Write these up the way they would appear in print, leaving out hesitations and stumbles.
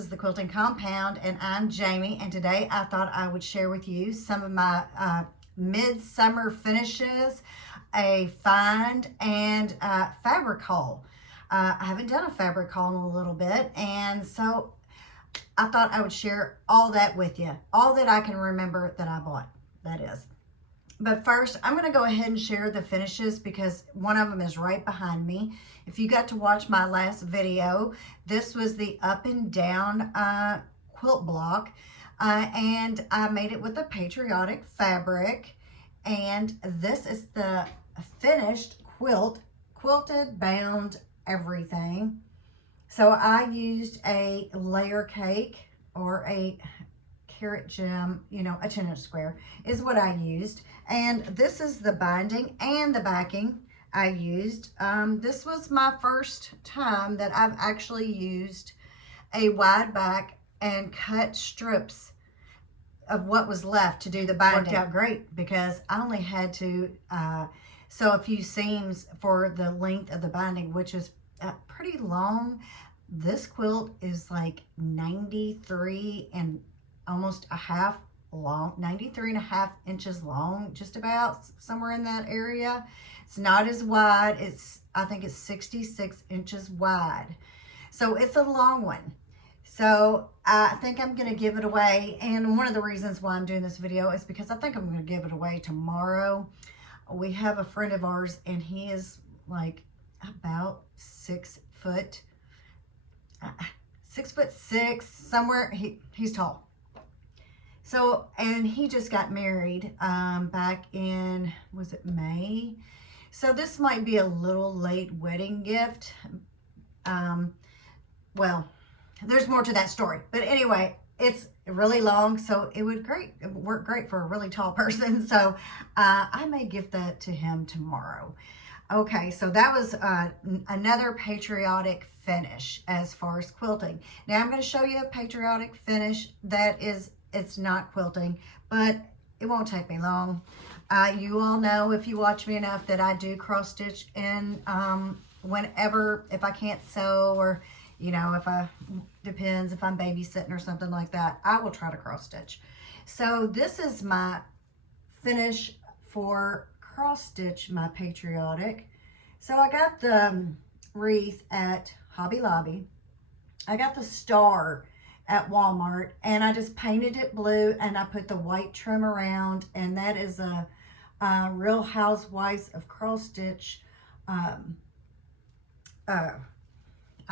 is the Quilting Compound, and I'm Jamie, and today I thought I would share with you some of my midsummer finishes, a find, and fabric haul. I haven't done a fabric haul in a little bit, and so I thought I would share all that with you, all that I can remember that I bought, that is. But first, I'm going to go ahead and share the finishes because one of them is right behind me. If you got to watch my last video, this was the up and down quilt block. And I made it with a patriotic fabric. And this is the finished quilt, quilted, bound, everything. So I used a layer cake or a carrot gem, you know, a 10-inch square is what I used. And this is the binding and the backing I used. This was my first time that I've actually used a wide back and cut strips of what was left to do the binding. Worked out great because I only had to sew a few seams for the length of the binding, which is pretty long. This quilt is like 93 and almost a half long, 93 and a half inches long, just about somewhere in that area. It's not as wide. I think it's 66 inches wide. So it's a long one. So I think I'm going to give it away. And one of the reasons why I'm doing this video is because I think I'm going to give it away tomorrow. We have a friend of ours and he is like about 6 foot, 6'6", somewhere. He's tall. So, and he just got married back in, was it May? So this might be a little late wedding gift. Well, there's more to that story. But anyway, it's really long, so it would work great for a really tall person. So I may gift that to him tomorrow. Okay, so that was another patriotic finish as far as quilting. Now I'm going to show you a patriotic finish that is, it's not quilting, but it won't take me long. You all know, if you watch me enough, that I do cross stitch in whenever, if I can't sew, or you know, depends if I'm babysitting or something like that, I will try to cross stitch. So this is my finish for cross stitch, my patriotic. So I got the wreath at Hobby Lobby. I got the star at Walmart, and I just painted it blue and I put the white trim around, and that is a Real Housewives of Cross Stitch.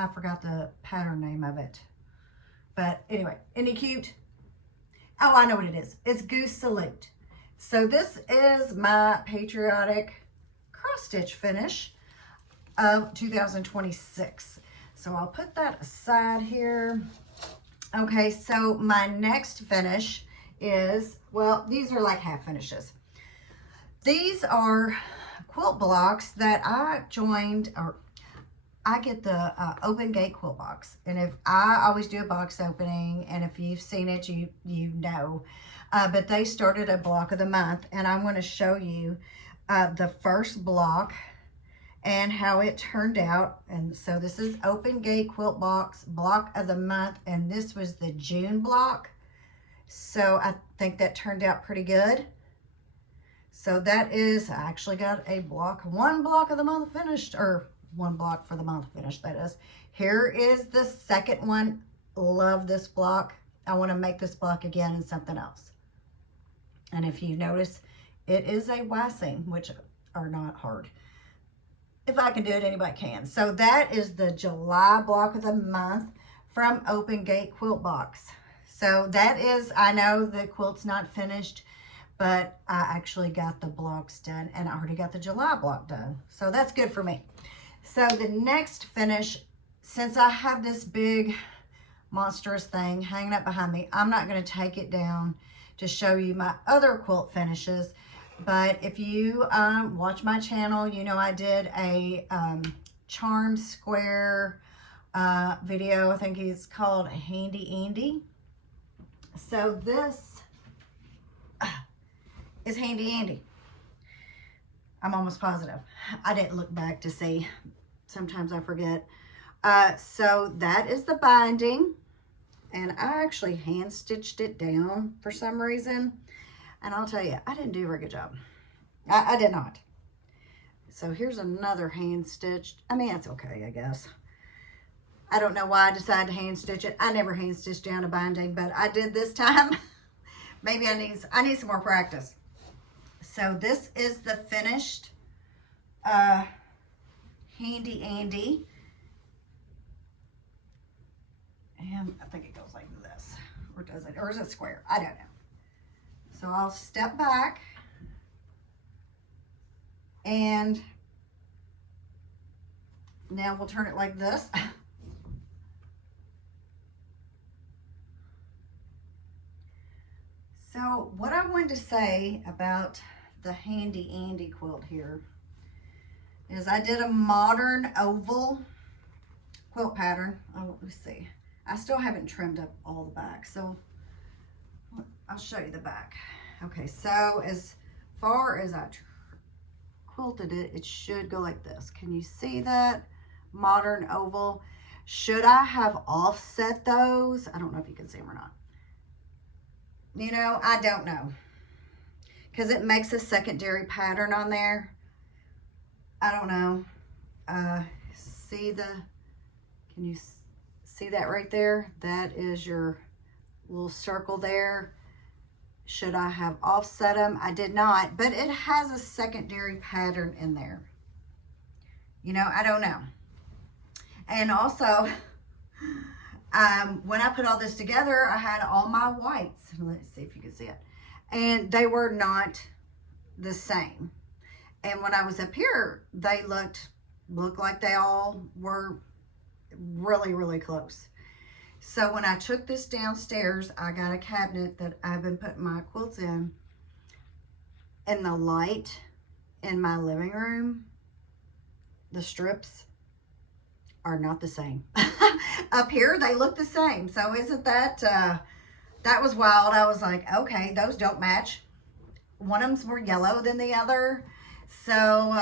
I forgot the pattern name of it, but anyway, isn't it cute? Oh, I know what it is. It's Goose Salute. So this is my patriotic cross stitch finish of 2026. So I'll put that aside here. Okay, so my next finish is, well, these are like half finishes. These are quilt blocks that I joined, or I get the open gate quilt box. And if I always do a box opening, and if you've seen it, you know. But they started a block of the month, and I'm going to show you the first block and how it turned out. And so this is open gate quilt box block of the month, and this was the June block. So I think that turned out pretty good. So that is, I actually got a block, one block of the month finished, or one block for the month finished, that is. Here is the second one. Love this block. I want to make this block again in something else. And if you notice, it is a waxing, which are not hard. If I can do it, anybody can. So that is the July block of the month from Open Gate Quilt Box. So that is, I know the quilt's not finished, but I actually got the blocks done, and I already got the July block done. So that's good for me. So the next finish, since I have this big monstrous thing hanging up behind me, I'm not going to take it down to show you my other quilt finishes. But if you watch my channel, you know I did a charm square video. I think it's called Handy Andy. So this is Handy Andy. I'm almost positive. I didn't look back to see. Sometimes I forget. So that is the binding. and I actually hand stitched it down for some reason. And I'll tell you, I didn't do a very good job. I did not. So here's another hand stitched. I mean, it's okay, I guess. I don't know why I decided to hand stitch it. I never hand stitched down a binding, but I did this time. Maybe I need some more practice. So this is the finished Handy Andy. And I think it goes like this. Or does it? Or is it square? I don't know. So I'll step back. And now we'll turn it like this. So what I wanted to say about the Handy Andy quilt here is I did a modern oval quilt pattern. Oh, let me see. I still haven't trimmed up all the back, so I'll show you the back. Okay, so as far as I quilted it, it should go like this. Can you see that? Modern oval. Should I have offset those? I don't know if you can see them or not. You know, I don't know. Because it makes a secondary pattern on there. I don't know. Can you see that right there? That is your little circle there. Should I have offset them? I did not, but it has a secondary pattern in there. You know, I don't know. And also, when I put all this together, I had all my whites. Let's see if you can see it. And they were not the same. And when I was up here, they looked like they all were really, really close. So when I took this downstairs, I got a cabinet that I've been putting my quilts in. And the light in my living room, the strips are not the same. Up here, they look the same. So isn't that, that was wild. I was like, okay, those don't match. One of them's more yellow than the other. So,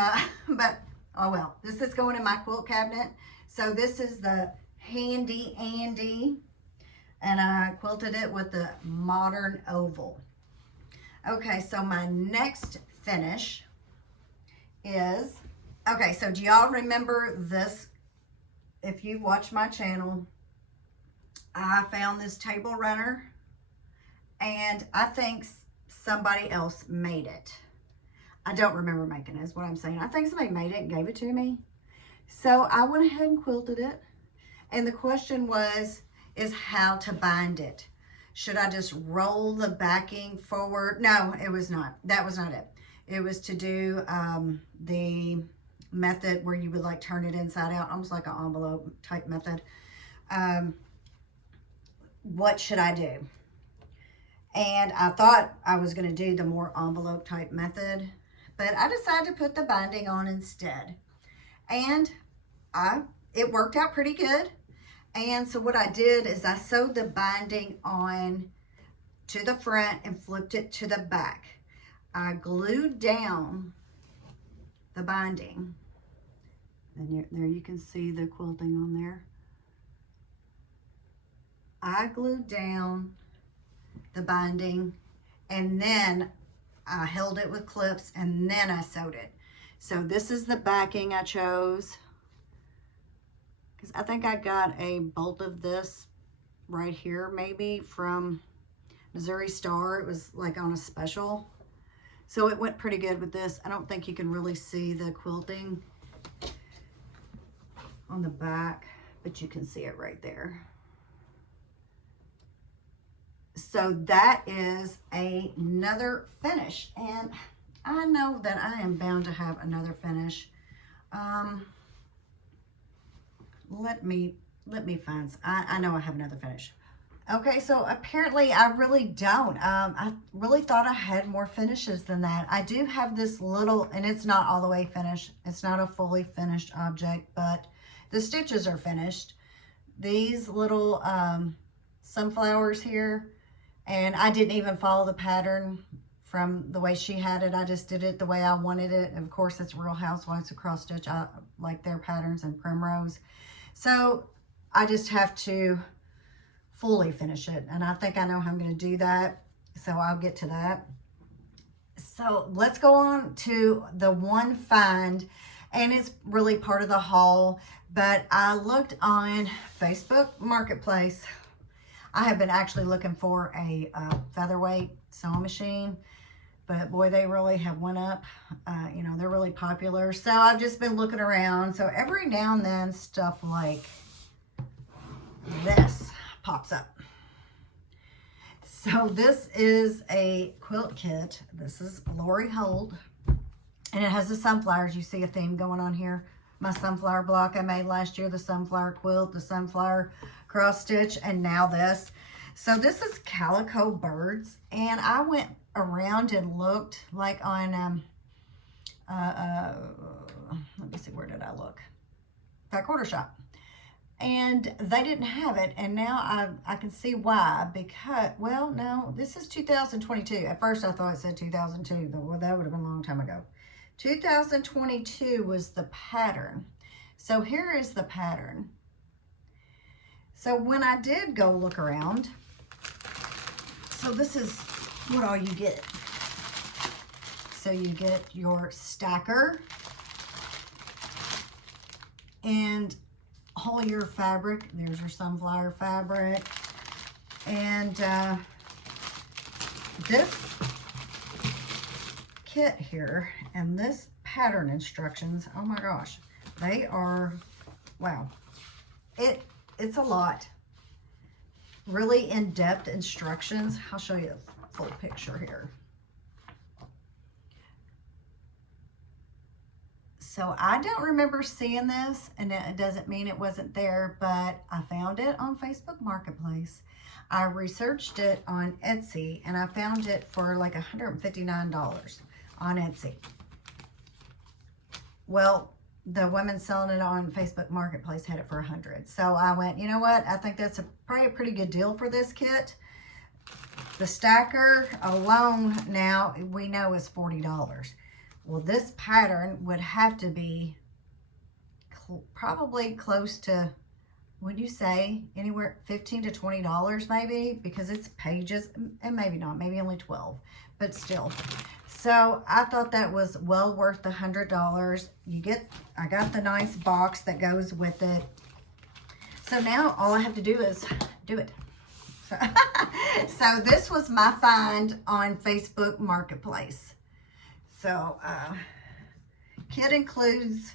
but, oh well, this is going in my quilt cabinet. So this is the Handy Andy, and I quilted it with the modern oval. Okay, so my next finish is, okay, so do y'all remember this? If you watch my channel, I found this table runner, and I think somebody else made it. I don't remember making it, is what I'm saying. I think somebody made it and gave it to me. So I went ahead and quilted it. And the question is how to bind it. Should I just roll the backing forward? No, it was not. That was not it. It was to do the method where you would like turn it inside out, almost like an envelope type method. What should I do? And I thought I was going to do the more envelope type method, but I decided to put the binding on instead. And it worked out pretty good. And so what I did is I sewed the binding on to the front and flipped it to the back. I glued down the binding. And there you can see the quilting on there. I glued down the binding, and then I held it with clips, and then I sewed it. So this is the backing I chose, because I think I got a bolt of this right here, maybe from Missouri Star. It was like on a special, so it went pretty good with this. I don't think you can really see the quilting on the back, but you can see it right there. So that is another finish, and I know that I am bound to have another finish. Let me find. I know I have another finish. Okay, so apparently I really don't. I really thought I had more finishes than that. I do have this little, and it's not all the way finished. It's not a fully finished object, but the stitches are finished. These little sunflowers here, and I didn't even follow the pattern from the way she had it. I just did it the way I wanted it. Of course, it's Real Housewives of Cross Stitch. I like their patterns and Primrose. So I just have to fully finish it. And I think I know how I'm going to do that. So I'll get to that. So let's go on to the one find, and it's really part of the haul, but I looked on Facebook Marketplace. I have been actually looking for a featherweight sewing machine, but boy, they really have went up. You know, they're really popular. So I've just been looking around. So every now and then stuff like this pops up. So this is a quilt kit. This is Lori Holt, and it has the sunflowers. You see a theme going on here. My sunflower block I made last year, the sunflower quilt, the sunflower cross stitch, and now this. So this is Calico Birds, and I went around and looked like on, let me see, where did I look? That quarter shop. And they didn't have it, and now I can see why, because, well, no, this is 2022. At first I thought it said 2002, but well, that would have been a long time ago. 2022 was the pattern. So here is the pattern. So when I did go look around, so this is what all you get. So you get your stacker and all your fabric. There's your sunflower fabric, and this kit here and this pattern instructions, oh my gosh, they are, wow, it's a lot. Really in-depth instructions. I'll show you a full picture here. So I don't remember seeing this, and it doesn't mean it wasn't there, but I found it on Facebook Marketplace. I researched it on Etsy, and I found it for like $159 on Etsy. Well, the women selling it on Facebook Marketplace had it for $100. So I went, you know what? I think that's probably a pretty good deal for this kit. The stacker alone now we know is $40. Well, this pattern would have to be probably close to, would you say, anywhere $15 to $20 maybe, because it's pages, and maybe not, maybe only 12, but still. So I thought that was well worth the $100. I got the nice box that goes with it. So now all I have to do is do it. So this was my find on Facebook Marketplace. So, kit includes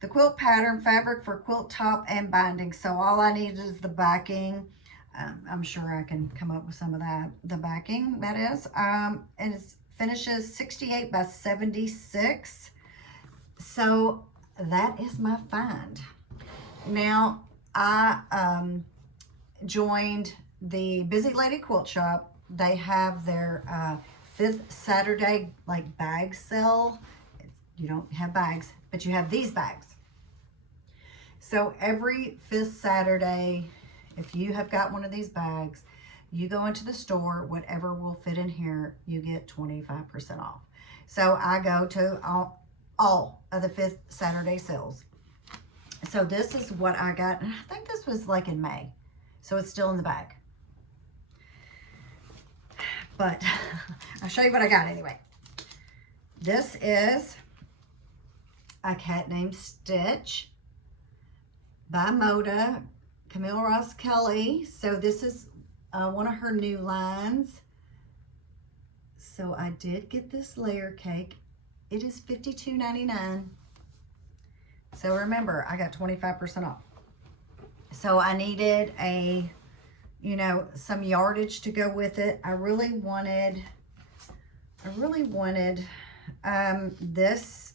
the quilt pattern, fabric for quilt top, and binding. So all I need is the backing. I'm sure I can come up with some of that. The backing, that is. And it finishes 68 by 76. So that is my find. Now, I joined the Busy Lady Quilt Shop. They have their 5th Saturday like bag sale. You don't have bags, but you have these bags. So every 5th Saturday, if you have got one of these bags, you go into the store, whatever will fit in here, you get 25% off. So I go to all of the 5th Saturday sales. So this is what I got, and I think this was like in May. So it's still in the bag. But I'll show you what I got anyway. This is A Cat Named Stitch by Moda, Camille Ross Kelly. So this is one of her new lines. So I did get this layer cake. It is $52.99. So remember, I got 25% off. So I needed a, you know, some yardage to go with it. I really wanted this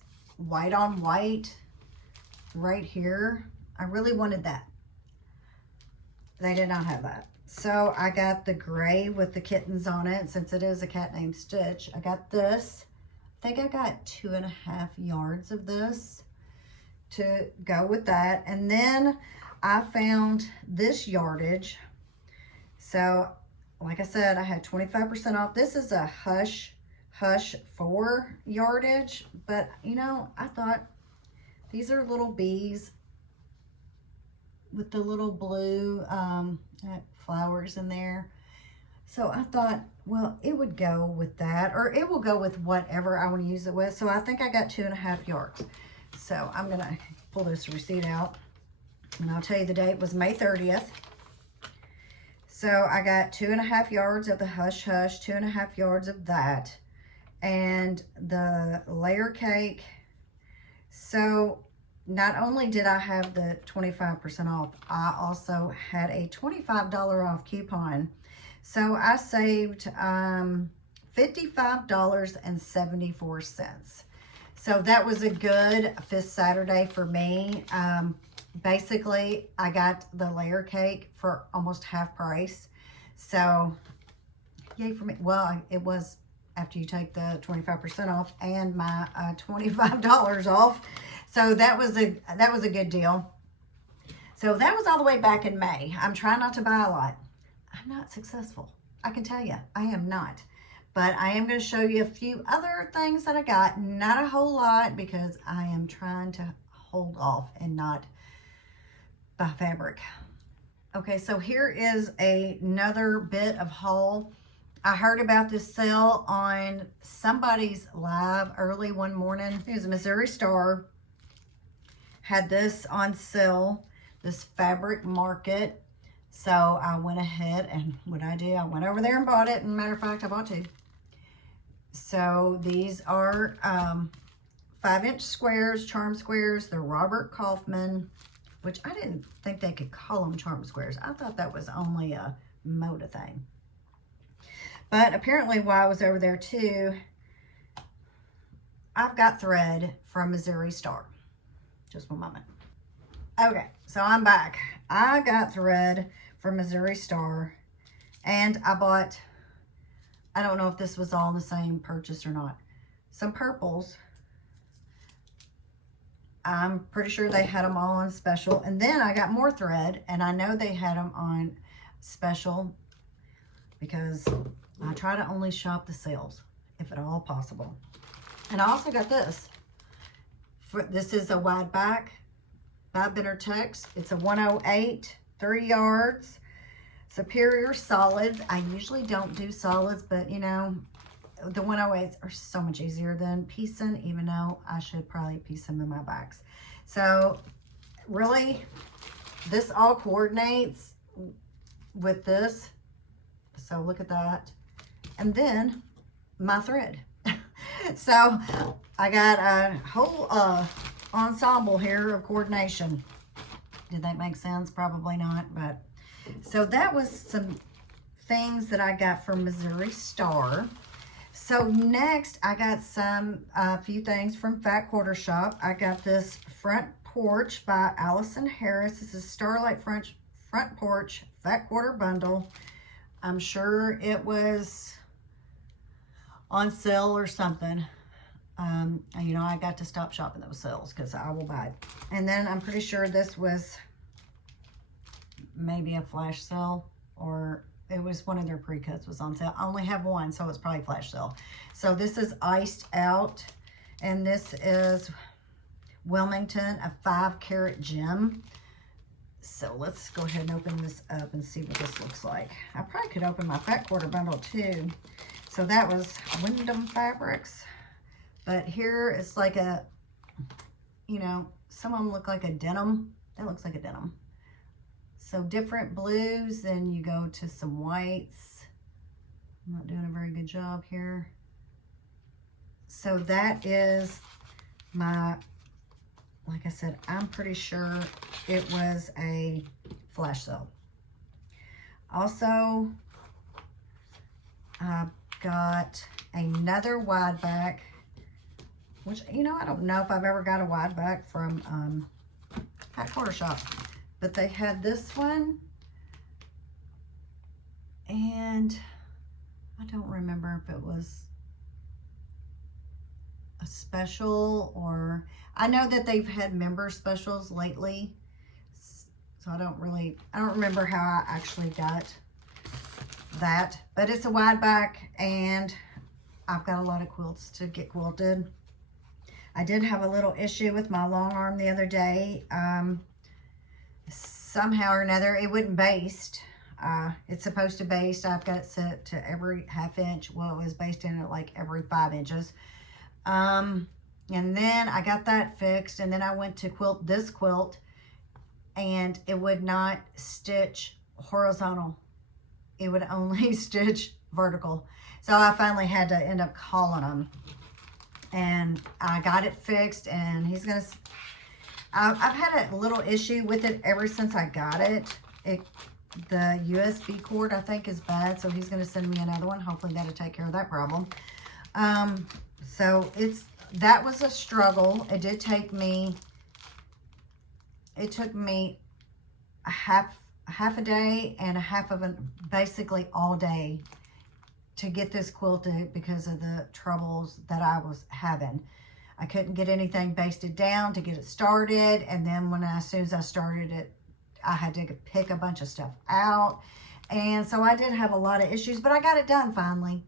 white on white right here. I really wanted that. They did not have that. So I got the gray with the kittens on it, since it is A Cat Named Stitch. I got this. I think I got 2.5 yards of this to go with that. And then I found this yardage. So, like I said, I had 25% off. This is a Hush 4 yardage, but you know, I thought these are little bees. with the little blue flowers in there. So I thought, well, it would go with that, or it will go with whatever I want to use it with. So I think I got 2.5 yards. So I'm going to pull this receipt out, and I'll tell you the date was May 30th. So I got 2.5 yards of the Hush Hush, 2.5 yards of that, and the layer cake. So not only did I have the 25% off, I also had a $25 off coupon. So I saved $55.74. So that was a good 5th Saturday for me. Basically, I got the layer cake for almost half price. So, yay for me. Well, it was after you take the 25% off and my $25 off. So that was a good deal. So that was all the way back in May. I'm trying not to buy a lot. I'm not successful. I can tell you, I am not. But I am going to show you a few other things that I got. Not a whole lot, because I am trying to hold off and not buy fabric. Okay, so here is another bit of haul. I heard about this sale on somebody's live early one morning. It was Missouri Star. Had this on sale, this fabric market. So I went ahead, and what I did, I went over there and bought it. And matter of fact, I bought 2. So these are 5-inch squares, charm squares. They're Robert Kaufman, which I didn't think they could call them charm squares. I thought that was only a Moda thing. But apparently while I was over there too, I've got thread from Missouri Star. Just one moment. Okay, so I'm back. I got thread from Missouri Star, and I bought, I don't know if this was all in the same purchase or not, some purples. I'm pretty sure they had them all on special. And then I got more thread, and I know they had them on special because I try to only shop the sales if at all possible. And I also got this. This is a wide back by Benartex. It's a 108, 3 yards, superior solids. I usually don't do solids, but you know, the 108s are so much easier than piecing, even though I should probably piece them in my backs. So really, this all coordinates with this. So look at that. And then my thread. So I got a whole ensemble here of coordination. Did that make sense? Probably not, but so that was some things that I got from Missouri Star. So next I got a few things from Fat Quarter Shop. I got this front porch by Allison Harris. This is Starlight front porch Fat Quarter bundle. I'm sure it was on sale or something. You know, I got to stop shopping those sales because I will buy it. And then I'm pretty sure this was maybe a flash sale, or it was one of their pre-cuts was on sale. I only have one, so it's probably flash sale. So this is Iced Out, and this is Wilmington, a 5-carat gem. So let's go ahead and open this up and see what this looks like. I probably could open my Fat Quarter bundle too. So that was Wyndham Fabrics. But here it's like a, you know, some of them look like a denim. That looks like a denim. So different blues, then you go to some whites. I'm not doing a very good job here. So that is my, like I said, I'm pretty sure it was a flash sale. Also, I've got another wide back, which, you know, I don't know if I've ever got a wide back from Fat Quarter Shop. But they had this one, and I don't remember if it was a special, or I know that they've had member specials lately, so I don't remember how I actually got that. But it's a wide back, and I've got a lot of quilts to get quilted. I did have a little issue with my long arm the other day. somehow or another, it wouldn't baste. It's supposed to baste. I've got it set to every 1/2 inch. Well, it was basting at like every 5 inches. And then I got that fixed, and then I went to quilt this quilt, and it would not stitch horizontal. It would only stitch vertical. So I finally had to end up calling him, and I got it fixed, and he's gonna, I've had a little issue with it ever since I got it. The USB cord, I think, is bad, so he's going to send me another one. Hopefully that'll take care of that problem. So that was a struggle. It did take me, it took me a half a day and a half of basically all day to get this quilted because of the troubles that I was having. I couldn't get anything basted down to get it started, and then as soon as I started it, I had to pick a bunch of stuff out. And so I did have a lot of issues, but I got it done finally.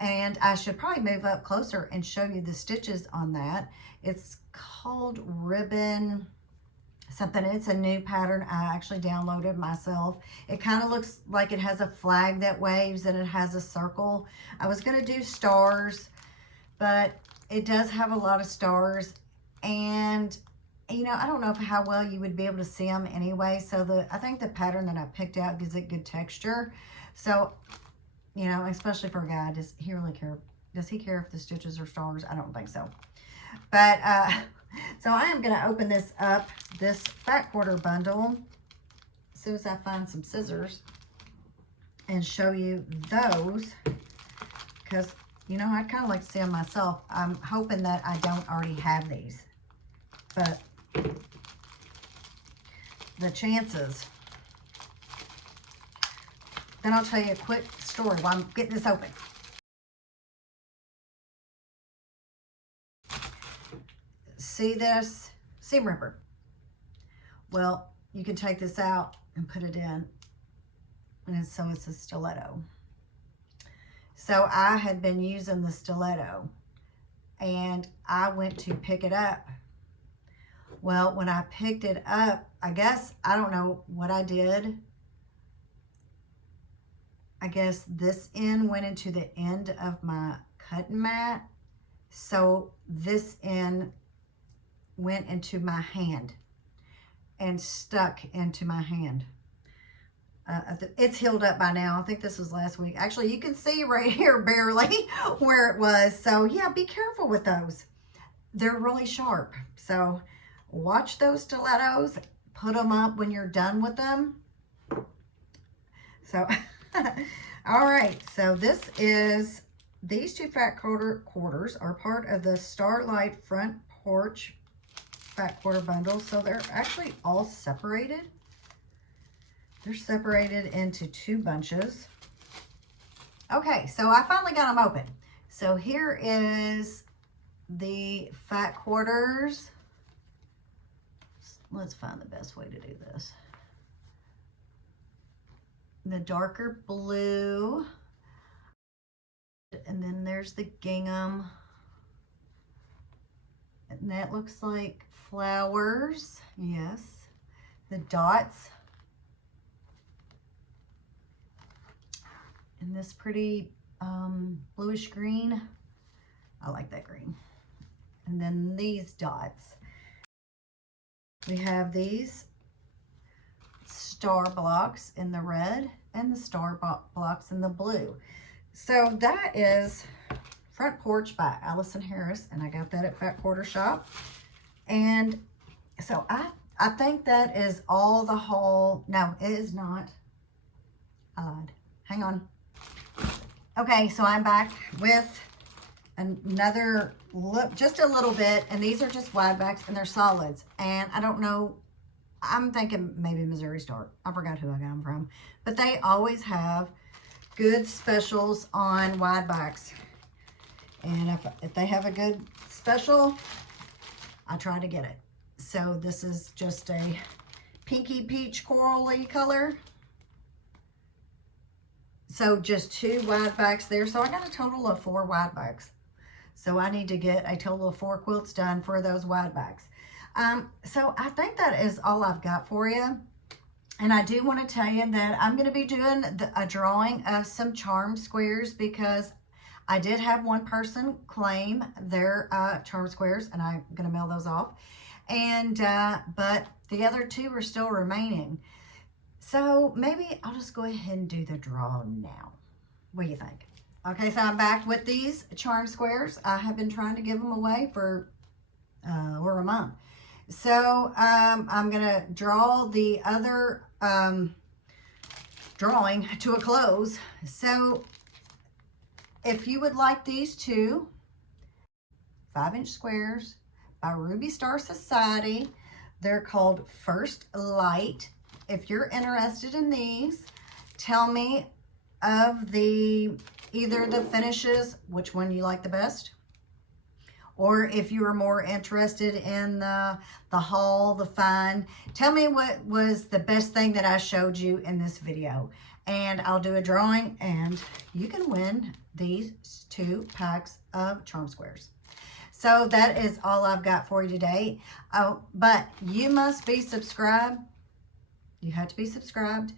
And I should probably move up closer and show you the stitches on that. It's called Ribbon something. It's a new pattern I actually downloaded myself. It kind of looks like it has a flag that waves and it has a circle. I was going to do stars, but it does have a lot of stars, and you know, I don't know how well you would be able to see them anyway. So I think the pattern that I picked out gives it good texture. So, you know, especially for a guy, does he really care? Does he care if the stitches are stars? I don't think so. But, so I am going to open this up, this fat quarter bundle, as soon as I find some scissors, and show you those, because, you know, I'd kind of like to see them myself. I'm hoping that I don't already have these, but the chances. Then I'll tell you a quick story while I'm getting this open. See this seam ripper? Well, you can take this out and put it in, and so it's a stiletto. So I had been using the stiletto, and I went to pick it up. Well, when I picked it up, I guess, I don't know what I did. I guess this end went into the end of my cutting mat. So this end went into my hand and stuck into my hand. It's healed up by now. I think this was last week. Actually, you can see right here barely where it was. So yeah, be careful with those. They're really sharp. So watch those stilettos. Put them up when you're done with them. So, all right. So these two fat quarters are part of the Starlight Front Porch fat quarter bundle. So they're actually all separated. They're separated into 2 bunches. Okay, so I finally got them open. So here is the fat quarters. Let's find the best way to do this. The darker blue. And then there's the gingham. And that looks like flowers. Yes. The dots. And this pretty bluish green. I like that green. And then these dots. We have these star blocks in the red and the star blocks in the blue. So that is Front Porch by Allison Harris, and I got that at Fat Quarter Shop. And so I think that is all the haul. No, it is not. I lied. Hang on. Okay, so I'm back with another look, just a little bit, and these are just wide backs and they're solids. And I don't know, I'm thinking maybe Missouri Star. I forgot who I got them from, but they always have good specials on wide backs. And if they have a good special, I try to get it. So this is just a pinky peach corally color. So just 2 wide backs there. So I got a total of 4 wide backs. So I need to get a total of 4 quilts done for those wide backs. So I think that is all I've got for you. And I do want to tell you that I'm going to be doing a drawing of some charm squares, because I did have one person claim their charm squares, and I'm going to mail those off. And but the other two are still remaining. So maybe I'll just go ahead and do the draw now. What do you think? Okay, so I'm back with these charm squares. I have been trying to give them away for over a month. So I'm going to draw the other drawing to a close. So if you would like these two 5-inch squares by Ruby Star Society, they're called First Light. If you're interested in these, tell me of either the finishes, which one you like the best, or if you are more interested in the haul, the fun. Tell me what was the best thing that I showed you in this video, and I'll do a drawing, and you can win these 2 packs of charm squares. So that is all I've got for you today. Oh, but you must be subscribed. You have to be subscribed.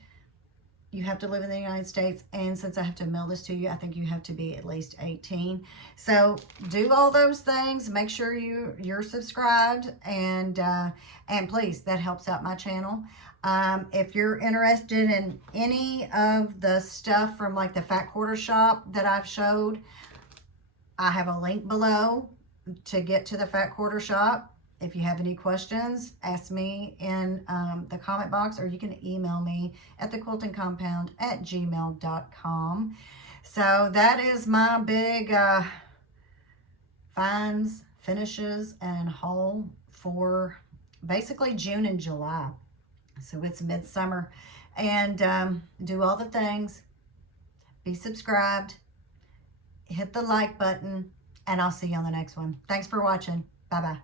You have to live in the United States, and since I have to mail this to you, I think you have to be at least 18. So do all those things. Make sure you're subscribed, and please, that helps out my channel. If you're interested in any of the stuff from like the Fat Quarter Shop that I've showed, I have a link below to get to the Fat Quarter Shop. If you have any questions, ask me in the comment box, or you can email me at thequiltingcompound@gmail.com. So that is my big finds, finishes, and haul for basically June and July. So it's midsummer. And do all the things. Be subscribed. Hit the like button. And I'll see you on the next one. Thanks for watching. Bye-bye.